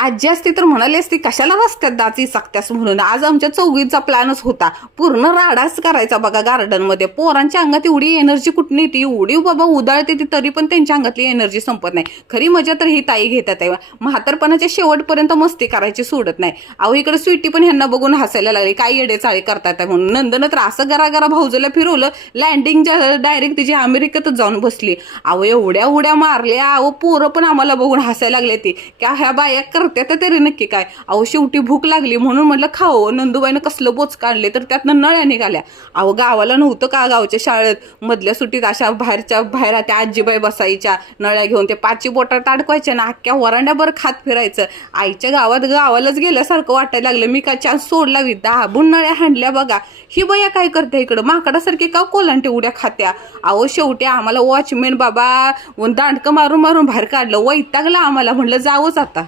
आजी असती तर म्हणाली असती कशाला रस्त्यात दाची सकत्यास म्हणून. आज आमच्या चौघीचा प्लॅनच होता, पूर्ण राडाच करायचा बघा गार्डनमध्ये. पोरांच्या अंगात एवढी एनर्जी कुठली ती, एवढी बाबा उदाळते ती, तरी पण त्यांच्या अंगातली एनर्जी संपत नाही. खरी मजा तर ही ताई घेतात आहे. म्हातारपणाच्या शेवटपर्यंत मस्ती करायची सोडत नाही. अहो इकडे स्वीटी पण ह्यांना बघून हसायला लागली, काय येडेचाळी करतात म्हणून. नंदन तर असं गरा भाऊजला फिरवलं, लँडिंगच्या डायरेक्ट तिची अमेरिकेतच जाऊन बसली. अहो एवढ्या उड्या मारल्या, अहो पोरं पण आम्हाला बघून हसायला लागले ती, क्या ह्या बाया करते तरी नक्की काय. अहो शेवटी भूक लागली म्हणून म्हटलं खाओ. नंदूबाईनं कसलं बोच काढले तर त्यातनं नळ्या निघाल्या. अहो गावाला नव्हतं का, गावच्या शाळेत मधल्या सुट्टीत अशा बाहेर त्या आजीबाई बसायच्या नळ्या घेऊन, ते पाची बोटात अडकवायच्या ना, अख्ख्या वरांड्याभर खात फिरायचं. आईच्या गावालाच गेल्यासारखं वाटायला लागलं. मी काय चान्स सोडला, दाबून नळ्या हाणल्या बघा. ही बया काय करते इकडं, माकडासारखी का कोलांटे उड्या खात्या. अहो शेवटी आम्हाला वॉचमॅन बाबा दांडकं मारून बाहेर काढलं. वैतागलं आम्हाला, म्हणलं जावंच आता.